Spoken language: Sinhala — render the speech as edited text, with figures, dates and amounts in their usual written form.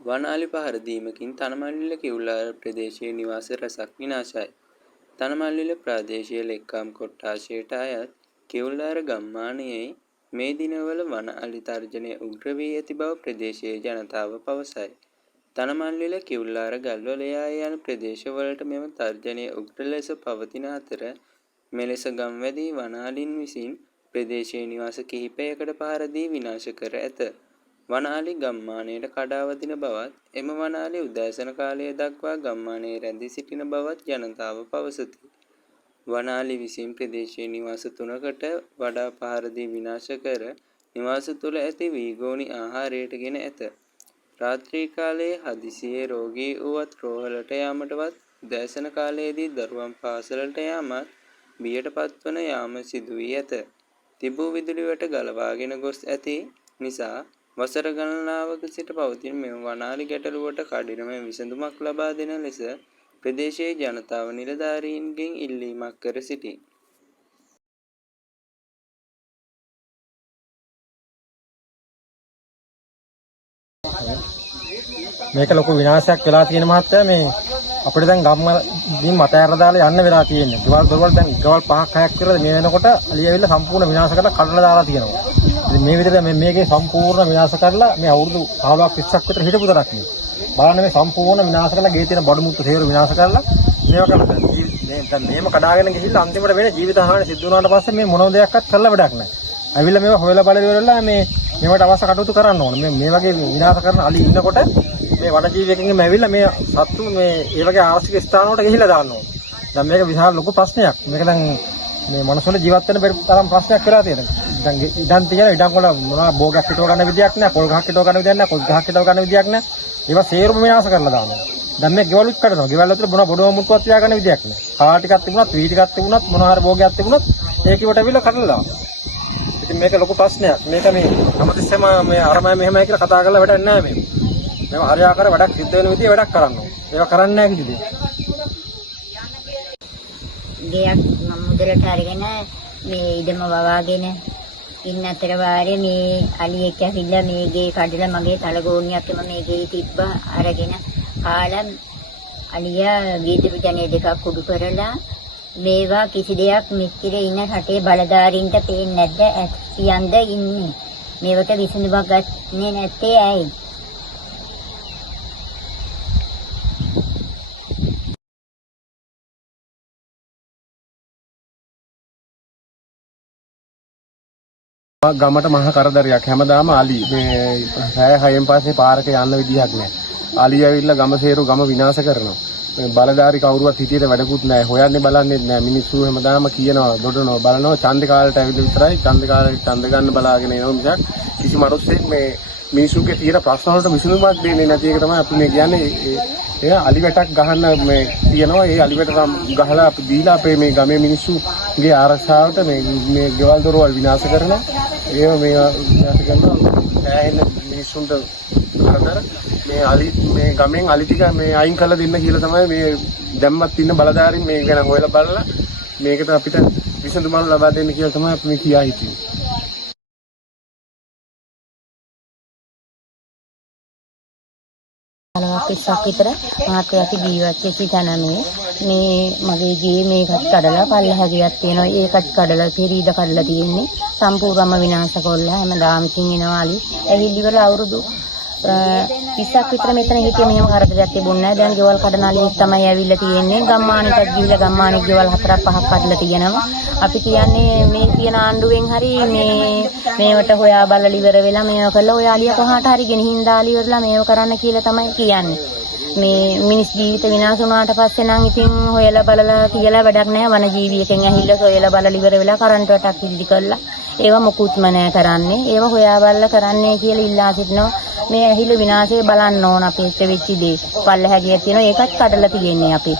වනාලි පහර දීමකින් තනමල්ලිල කිවුල්ලාර ප්‍රදේශයේ නිවාස රැසක් විනාශයි. තනමල්ලිල ප්‍රාදේශීය ලෙක්කාම් කොට්ඨාශයට අයත් කිවුල්ලාර ගම්මානයේ මේ දිනවල වන අලි තර්ජනය උග්‍ර වී ඇති බව ප්‍රදේශීය ජනතාව පවසයි. තනමල්ලිල කිවුල්ලාර ගල්වලයාය යන ප්‍රදේශවලට මෙම තර්ජනය උග්‍ර ලෙස පවතින අතර මෙලෙස ගම්වැදී වනාලින් විසින් ප්‍රදේශීය නිවාස කිහිපයකට පහර දී විනාශ කර ඇත. වනාලි ගම්මානයට කඩා වදින බවත් එම වනාලි උදෑසන කාලය දක්වා ගම්මානයේ රැඳී සිටින බවත් ජනතාව පවසති. වනාලි විසින් ප්‍රදේශීය නිවාස 3කට වඩා පහර දී විනාශ කර නිවාස තුළ ඇති වීගෝනි ආහාරයට ගෙන ඇත. රාත්‍රී කාලයේ හදිසියේ රෝගී වූවත් රෝහලට යාමටවත් උදෑසන කාලයේදී දරුවන් පාසලට යාමත් බියට පත්වන යාම සිදු වී ඇත. තිබූ විදුලි වැට ගලවාගෙන ගොස් ඇති නිසා වසර ගණනාවක සිට පවතින මෙම වනාලි ගැටලුවට කඩිනම විසඳුමක් ලබා දෙන ලෙස ප්‍රදේශයේ ජනතාව නිලධාරීන්ගෙන් ඉල්ලීමක් කර සිටී. මේක ලොකු විනාශයක් වෙලා තියෙන මහත්තයා මේ අපිට දැන් ගම්වලින් මත ඇර දාලා යන්න වෙලා තියෙන්නේ. ගෙවල් දොරවල් දැන් ගෙවල් 5ක් 6ක් විතර මේ වෙනකොට අලියවිල්ල සම්පූර්ණ විනාශ කරලා කඩලා දාලා තියෙනවා. ඉතින් මේ විදිහට මේකේ සම්පූර්ණ විනාශ කරලා මේ අවුරුදු 15ක් 20ක් විතර හිටපු තරක් නේ. බලන්න මේ සම්පූර්ණ විනාශ කරලා ගේ තියෙන බඩු මුත්තු සේරු විනාශ කරලා මේවා කරලා දැන් මේම කඩාගෙන ගිහිල්ලා අන්තිමට වෙන ජීවිත හානි සිද්ධ වුණාට පස්සේ මේ මොනම දෙයක්වත් කරලා වැඩක් නැහැ. ඇවිල්ලා මේවා හොයලා බලලා ඉවරලා මේවට අවශ්‍ය කටයුතු කරන්න ඕනේ. මේ වගේ විනාශ කරන අලි ඉන්නකොට මේ වනජීවියෙක්ගෙන් ඇවිල්ලා මේ සත්තු මේ ඒ වගේ ආර්ථික ස්ථාන වලට ගිහිල්ලා දාන්න ඕනේ. දැන් මේක විශාල ලොකු ප්‍රශ්නයක්. මේක දැන් මේ මනුස්සවල ජීවත් වෙන බැරි තරම් ප්‍රශ්නයක් වෙලා තියෙනවා. දැන් ඉඩම් තියෙන ඉඩම් වල මොනවා භෝගයක් හිටව ගන්න විදියක් නැහැ, පොල් ගහක් හිටව ගන්න විදියක් නැහැ, කොස් ගහක් හිටව ගන්න විදියක් නැහැ. ඒවා සේරම විනාශ කරලා දානවා. දැන් මේ ගෙවලුත් කඩනවා. ගෙවල් වල මොනවා බොඩව මුට්ටුවක් තියා ගන්න විදියක් නැහැ. කාලා ටිකක් තිබුණත්, වී ටිකක් තිබුණත්, මොනවා හරි භෝගයක් තිබුණත් ඒකිවට ඇවිල්ලා කඩලා දානවා. ඉතින් මේක ලොකු ප්‍රශ්නයක්. මේක මේ හැමතිස්සෙම මේ අරමයි මෙහෙමයි කියලා කතා කරලා වැඩක් නැහැ මේ. මේව හරියාකාර වැඩක් සිද්ධ වෙන විදිය වැඩක් කරන්න ඕනේ. ඒවා කරන්නේ නැහැ කිසි දෙයක්. ගයක් මුදලට අරගෙන මේ ඉඩම වවාගෙන ඉන්න අතර වාරේ මේ අලියෙක් ඇවිල්ලා මේ ගේ කඩලා මගේ තලගෝණියක්ම මේ ගේ තිබ්බා අරගෙන කාලා අලියා වීදුරු ජනේ දෙකක් කුඩු කරලා මේවා කිසි දෙයක් මෙච්චර ඉන්න රටේ බලධාරීන්ට පේන්නේ නැද්ද? ඇස්සියන්ද ඉන්නේ. මේවට විසඳුමක් ගන්නේ නැත්තේ ඇයි? ගමට මහ කරදරයක්. හැමදාම අලි මේ 6:00න් පස්සේ පාරක යන්න විදිහක් නැහැ. අලි ඇවිල්ලා ගම සේරු ගම විනාශ කරනවා. බලධාරි කවුරුවත් හිටියට වැඩකුත් නැහැ. හොයන්නේ බලන්නේ නැහැ. මිනිස්සු හැමදාම කියනවා, දොඩනවා, බලනවා. ඡන්ද කාලයට ඇවිල්ලා විතරයි ඡන්ද කාලයට ඡන්ද ගන්න බලාගෙන එනවා මිසක් කිසි මනුස්සයෙක් මේ මිනිස්සුගේ තියෙන ප්‍රශ්න වලට විසඳුමක් දෙන්නේ නැති එක තමයි අපි මේ කියන්නේ. ඒ අලි වැටක් ගහන්න මේ තියෙනවා. ඒ අලි වැට ගහලා අපි දීලා අපේ මේ ගමේ මිනිස්සුගේ ආරක්ෂාවට මේ ගෙවල් දොරවල් විනාශ කරනවා. ඒව මේ විනාශ කරනවා. ඇහෙන මිනිස්සුන්ට කරදර මේ අලි මේ ගමෙන් අලි ටික මේ අයින් කරලා දෙන්න කියලා තමයි මේ දැම්මත් ඉන්න බලධාරීන් මේ ගැන හොයලා බලලා මේකට අපිට විසඳුමක් ලබා දෙන්න කියලා තමයි අපි මේ කියා හිටියේ. පිස්සක් විතර මාත්‍යාති ජීවත් වෙච්ච තැන මේ මගේ ගේ මේකත් කඩලා පල්ලෙහා ගියක් තියෙනවා. ඒකත් කඩලා පෙරීද කඩලා තියෙන්නේ. සම්පූර්ණයෙන්ම විනාශ කරලා හැමදාම ඉතින් එනවාලි. ඇවිල්ලි වල අවුරුදු 20ක් විතර මෙතන හිටියේ මෙහෙම කරදරයක් තිබුණේ නැහැ. දැන් ගෙවල් කඩනාලි තමයි ඇවිල්ලා තියෙන්නේ. ගම්මානෙටත් ගිහිල්ලා ගම්මානෙක ගෙවල් 4ක් 5ක් කඩලා තියෙනවා. අපි කියන්නේ මේ තියෙන ආණ්ඩුවෙන් හරි මේවට හොයා බලලා ඉවර වෙලා මේව කළා ඔය අලිය කොහාට හරි ගෙනihin දාලා ඉවරලා මේව කරන්න කියලා තමයි කියන්නේ. මේ මිනිස් ජීවිත විනාශ වුණාට පස්සේ නම් ඉතින් හොයලා බලලා කියලා වැඩක් නැහැ. වන ජීවියෙක්ෙන් ඇහිල්ලා හොයලා බලලා ඉවර වෙලා කරන්ට් වටක් ඉදිරි කළා. ඒවා මොකුත්ම නැහැ කරන්නේ. ඒවා හොයා බලලා කරන්නේ කියලා ඉල්ලා සිටිනවා. මේ ඇහිල විනාශය බලන්න ඕන අපේ වෙච්ච දේ. පල්ලෙහා ගියක් තියෙනවා. ඒකත් කඩලා තියෙන්නේ අපි.